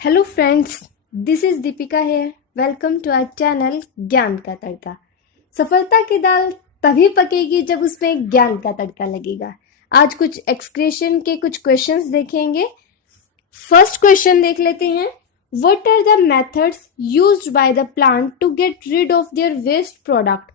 Hello friends, this is Deepika here. Welcome to our channel ज्ञान का तड़का। सफलता की दाल तभी पकेगी जब उसमें ज्ञान का तड़का लगेगा। आज कुछ एक्सक्रेशन के कुछ क्वेश्चंस देखेंगे। फर्स्ट क्वेश्चन देख लेते हैं। What are the methods used by the plant to get rid of their waste product?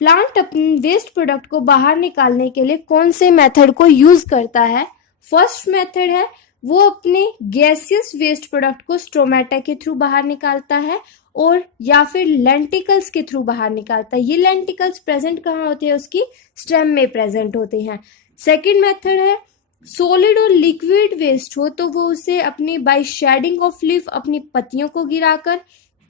Plant अपने वेस्ट प्रोडक्ट को बाहर निकालने के लिए कौन से मेथड को यूज करता है? फर्स्ट मेथड है वो अपने गैसियस वेस्ट प्रोडक्ट को स्टोमेटा के थ्रू बाहर निकालता है और या फिर लेंटिकल्स के थ्रू बाहर निकालता है। ये लेंटिकल्स प्रेजेंट कहाँ होते हैं? उसकी स्टेम में प्रेजेंट होते हैं। सेकंड मेथड है सॉलिड और लिक्विड वेस्ट हो तो वो उसे अपनी बाय शेडिंग ऑफ लीफ अपनी पत्तियों को गिराकर,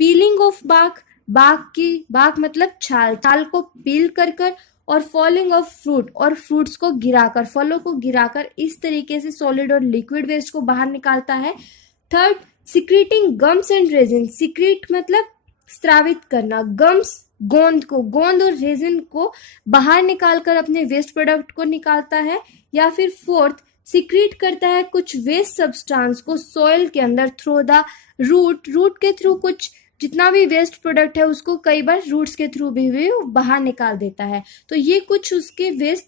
पीलिंग ऑफ बाक मतलब छाल को पील कर और फॉलिंग ऑफ फ्रूट और फ्रूट्स को गिराकर, फलों को गिराकर इस तरीके से सॉलिड और लिक्विड वेस्ट को बाहर निकालता है। Third, secreting gums and resin. Secrete मतलब स्रावित करना, गम्स गोंद और रेजिन को बाहर निकालकर अपने वेस्ट प्रोडक्ट को निकालता है। या फिर फोर्थ, सिक्रीट करता है कुछ वेस्ट सब्सटेंस को सॉइल के अंदर थ्रू द रूट के थ्रू कुछ जितना भी वेस्ट प्रोडक्ट है उसको कई बार रूट्स के थ्रू भी बाहर निकाल देता है। तो ये कुछ उसके वेस्ट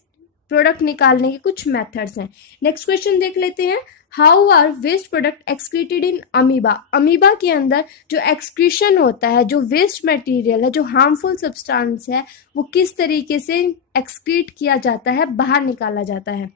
प्रोडक्ट निकालने के कुछ मेथड्स हैं। नेक्स्ट क्वेश्चन देख लेते हैं। How are waste product excreted in amoeba? Amoeba के अंदर जो एक्सक्रीशन होता है, जो वेस्ट मटेरियल है, जो हार्मफुल सब्सटेंस है, वो किस तरीके से एक्सक्रीट किया जाता है, बाहर निकाला जाता है?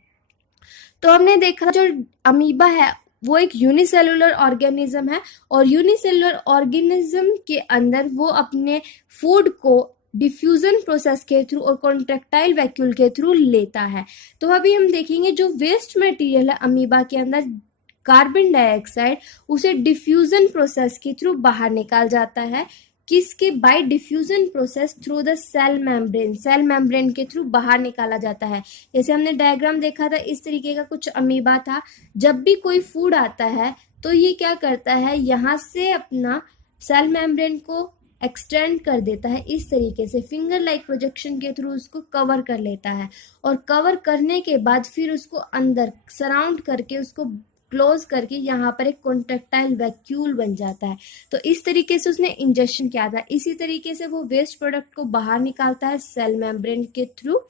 तो हमने देखा जो अमीबा है वो एक यूनिसेलुलर ऑर्गेनिज्म है और यूनिसेलुलर ऑर्गेनिज्म के अंदर वो अपने फूड को डिफ्यूजन प्रोसेस के थ्रू और कॉन्ट्रेक्टाइल वैक्यूल के थ्रू लेता है। तो अभी हम देखेंगे जो वेस्ट मटेरियल है अमीबा के अंदर, कार्बन डाइऑक्साइड, उसे डिफ्यूजन प्रोसेस के थ्रू बाहर निकाल जाता है। किसके? By diffusion process through the cell membrane के थ्रू बाहर निकाला जाता है। जैसे हमने डायग्राम देखा था, इस तरीके का कुछ अमीबा था। जब भी कोई फूड आता है तो ये क्या करता है, यहाँ से अपना सेल मेम्ब्रेन को एक्सटेंड कर देता है, इस तरीके से फिंगर लाइक प्रोजेक्शन के थ्रू उसको कवर कर लेता है और कवर करने के बाद फिर उसको अंदर सराउंड करके उसको क्लोज करके यहाँ पर एक कॉन्ट्रेक्टाइल वैक्यूल बन जाता है। तो इस तरीके से उसने इंजेक्शन किया था। इसी तरीके से वो वेस्ट प्रोडक्ट को बाहर निकालता है सेल मेम्ब्रेन के थ्रू।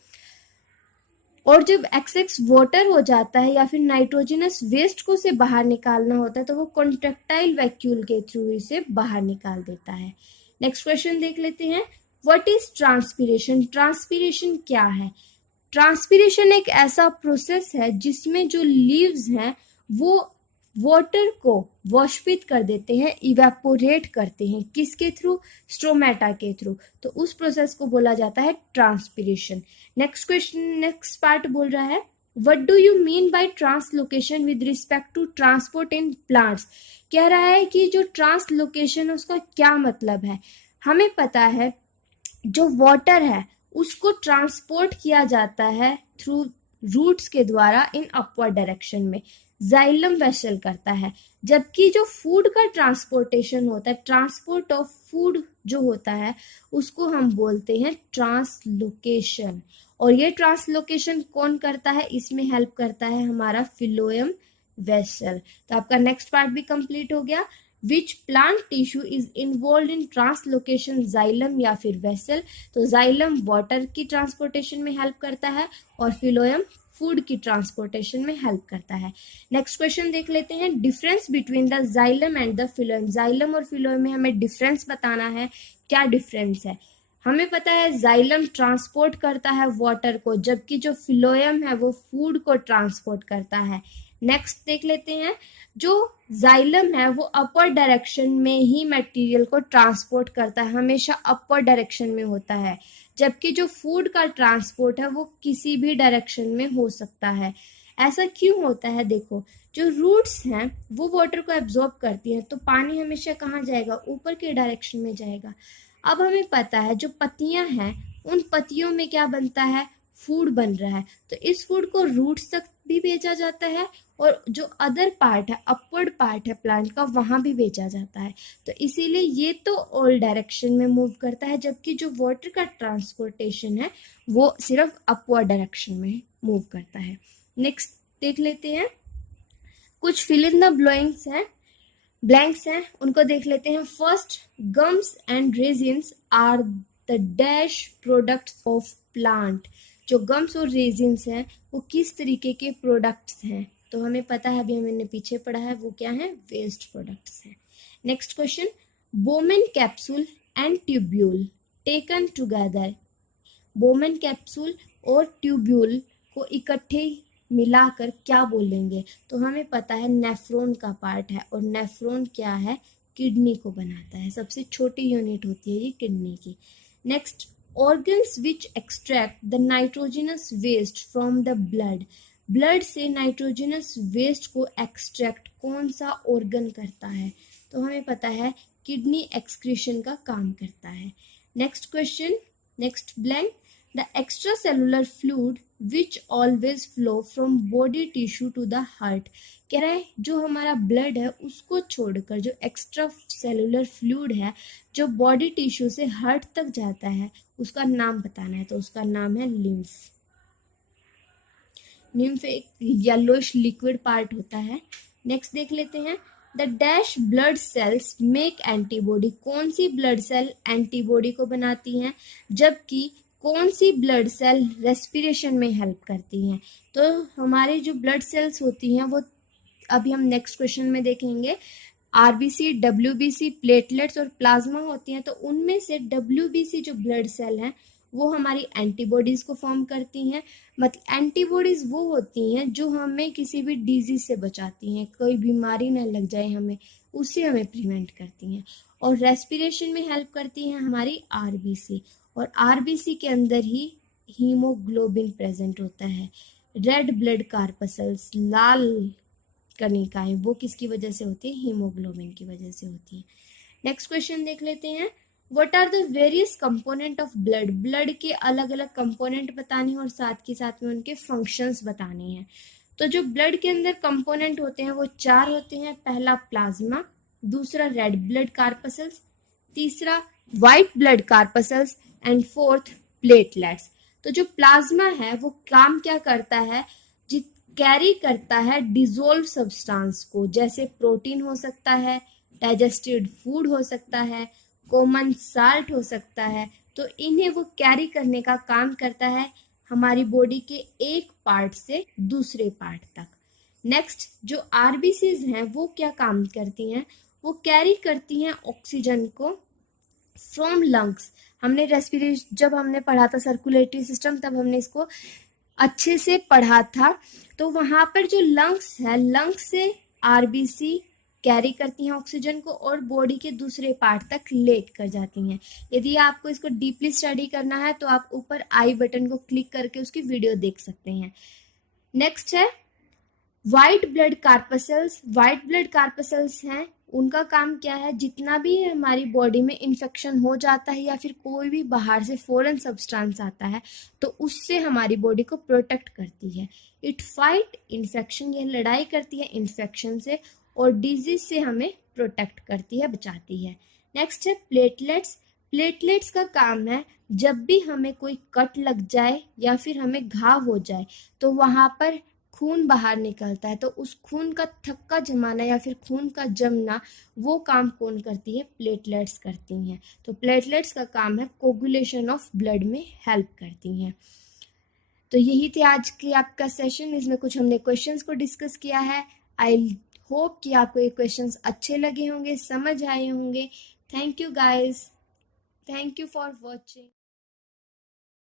और जब एक्सेस वाटर हो जाता है या फिर नाइट्रोजनस वेस्ट को से बाहर निकालना होता है तो वो कॉन्ट्रेक्टाइल वैक्यूल के थ्रू इसे बाहर निकाल देता है। नेक्स्ट क्वेश्चन देख लेते हैं। What is transpiration? ट्रांसपीरेशन क्या है? ट्रांसपीरेशन एक ऐसा प्रोसेस है जिसमें जो लीव्स हैं वो वाटर को वाष्पित कर देते हैं, इवेपोरेट करते हैं। किसके थ्रू? स्ट्रोमेटा के थ्रू। तो उस प्रोसेस को बोला जाता है transpiration. Next question, next part बोल रहा है what do you mean by translocation with respect to transport in plants? कह रहा है कि जो ट्रांसलोकेशन है उसका क्या मतलब है। हमें पता है जो वाटर है उसको ट्रांसपोर्ट किया जाता है थ्रू रूट्स के द्वारा इन अपवर्ड डायरेक्शन में, जाइलम वेसल करता है। जबकि जो फूड का ट्रांसपोर्टेशन होता है, ट्रांसपोर्ट ऑफ फूड जो होता है उसको हम बोलते हैं ट्रांसलोकेशन। और ये ट्रांसलोकेशन कौन करता है? इसमें हेल्प करता है हमारा फिलोएम वेसल। तो आपका नेक्स्ट पार्ट भी कंप्लीट हो गया। Which plant tissue is involve in translocation, xylem या फिर वेसल? तो जाइलम वाटर की ट्रांसपोर्टेशन में हेल्प करता है और फिलोएम फूड की ट्रांसपोर्टेशन में हेल्प करता है। नेक्स्ट क्वेश्चन देख लेते हैं। Difference between the xylem and the phloem. Xylem और फिलोएम में हमें डिफरेंस बताना है। क्या डिफरेंस है? हमें पता है जाइलम ट्रांसपोर्ट करता है वाटर को, जबकि जो फिलोएम है वो फूड को ट्रांसपोर्ट करता है। नेक्स्ट देख लेते हैं। जो जाइलम है वो अपर डायरेक्शन में ही मटेरियल को ट्रांसपोर्ट करता है, हमेशा अपर डायरेक्शन में होता है। जबकि जो फूड का ट्रांसपोर्ट है वो किसी भी डायरेक्शन में हो सकता है। ऐसा क्यों होता है? देखो, जो रूट्स हैं वो वाटर को एब्जॉर्ब करती हैं तो पानी हमेशा कहाँ जाएगा? ऊपर के डायरेक्शन में जाएगा। अब हमें पता है जो पत्तियां हैं उन पत्तियों में क्या बनता है? फूड बन रहा है। तो इस फूड को रूट्स तक भी भेजा जाता है और जो अदर पार्ट है, अपवर्ड पार्ट है प्लांट का, वहां भी भेजा जाता है। तो इसीलिए ये तो ऑल डायरेक्शन में मूव करता है, जबकि जो वाटर का ट्रांसपोर्टेशन है वो सिर्फ अपवर्ड डायरेक्शन में मूव करता है। नेक्स्ट देख लेते हैं। कुछ फिल इन द ब्लैंक्स हैं। ब्लैंक्स हैं उनको देख लेते हैं। First, gums and resins are the dash products of plant. जो गम्स और रेजिन्स हैं वो किस तरीके के प्रोडक्ट्स हैं? तो हमें पता है, अभी हमने पीछे पढ़ा है, वो क्या है? वेस्ट प्रोडक्ट्स हैं। Next question, Bowman capsule and tubule taken together. Bowman capsule और ट्यूब्यूल को इकट्ठे मिलाकर क्या बोलेंगे? तो हमें पता है नेफ्रॉन का पार्ट है, और नेफ्रॉन क्या है? किडनी को बनाता है। सबसे छोटी यूनिट होती है ये किडनी की। Next, organs which extract the nitrogenous waste from the blood. Blood से नाइट्रोजनस वेस्ट को एक्सट्रैक्ट कौन सा ऑर्गन करता है? तो हमें पता है किडनी एक्सक्रीशन का काम करता है। Next question, next blank, the extracellular fluid which always flow from body tissue to the heart. कह रहा है जो हमारा ब्लड है उसको छोड़कर जो एक्स्ट्रा सेलुलर फ्लूइड है जो बॉडी टिश्यू से हार्ट तक जाता है उसका नाम बताना है। तो उसका नाम है लिम्फ। लिम्फ एक येलोइश लिक्विड पार्ट होता है। नेक्स्ट देख लेते हैं, the dash blood cells make antibody. कौन सी ब्लड सेल एंटीबॉडी को बनाती हैं, जबकि कौन सी ब्लड सेल रेस्पिरेशन में हेल्प करती हैं? तो हमारे जो ब्लड सेल्स होती हैं वो अभी हम नेक्स्ट क्वेश्चन में देखेंगे। आरबीसी, डब्ल्यूबीसी, प्लेटलेट्स और प्लाज्मा होती हैं। तो उनमें से डब्ल्यूबीसी जो ब्लड सेल हैं वो हमारी एंटीबॉडीज को फॉर्म करती हैं। मतलब एंटीबॉडीज वो होती हैं जो हमें किसी भी डिजीज से बचाती हैं, कोई बीमारी न लग जाए हमें, उससे हमें प्रिवेंट करती हैं। और रेस्पिरेशन में हेल्प करती हैं हमारी आरबीसी, और आरबीसी के अंदर ही हीमोग्लोबिन प्रेजेंट होता है। रेड ब्लड कार्पसल्स, लाल कणिकाएं, वो किसकी वजह से होती है? हीमोग्लोबिन की वजह से होती है। नेक्स्ट क्वेश्चन देख लेते हैं, what are the various component of blood. Blood के अलग अलग कंपोनेंट बताने हैं और साथ के साथ में उनके फंक्शंस बताने हैं। तो जो ब्लड के अंदर कंपोनेंट होते हैं वो 4 होते हैं। पहला प्लाज्मा, दूसरा रेड ब्लड कार्पसल्स, तीसरा white blood corpuscles and fourth platelets. तो जो प्लाज्मा है वो काम क्या करता है? कैरी करता है डिजोल्व सब्सटेंस को, जैसे प्रोटीन हो सकता है, डाइजेस्टेड फूड हो सकता है, कॉमन साल्ट हो सकता है। तो इन्हें वो कैरी करने का काम करता है हमारी बॉडी के एक पार्ट से दूसरे पार्ट तक। नेक्स्ट, जो आरबीसीज हैं वो क्या काम करती हैं? वो कैरी करती हैं ऑक्सीजन को फ्रॉम लंग्स। हमने रेस्पिरेशन जब हमने पढ़ा था सर्कुलेटरी सिस्टम, तब हमने इसको अच्छे से पढ़ा था। तो वहां पर जो लंग्स है, लंग्स से आरबीसी कैरी करती हैं ऑक्सीजन को और बॉडी के दूसरे पार्ट तक लेकर जाती हैं। यदि आपको इसको डीपली स्टडी करना है तो आप ऊपर आई बटन को क्लिक करके उसकी वीडियो देख सकते हैं। नेक्स्ट है white blood corpuscles. White blood corpuscles हैं, उनका काम क्या है? जितना भी हमारी बॉडी में इन्फेक्शन हो जाता है या फिर कोई भी बाहर से फॉरेन सब्सटेंस आता है तो उससे हमारी बॉडी को प्रोटेक्ट करती है। इट फाइट इन्फेक्शन, ये लड़ाई करती है इन्फेक्शन से और डिजीज से हमें प्रोटेक्ट करती है, बचाती है। नेक्स्ट है प्लेटलेट्स। प्लेटलेट्स का काम है जब भी हमें कोई कट लग जाए या फिर हमें घाव हो जाए तो वहां पर खून बाहर निकलता है, तो उस खून का थक्का जमाना या फिर खून का जमना, वो काम कौन करती है? प्लेटलेट्स करती हैं। तो प्लेटलेट्स का काम है कोगुलेशन ऑफ ब्लड में हेल्प करती हैं। तो यही थे आज के आपका सेशन। इसमें कुछ हमने क्वेश्चंस को डिस्कस किया है। आई होप कि आपको ये क्वेश्चंस अच्छे लगे होंगे, समझ आए होंगे। Thank you guys, thank you for watching.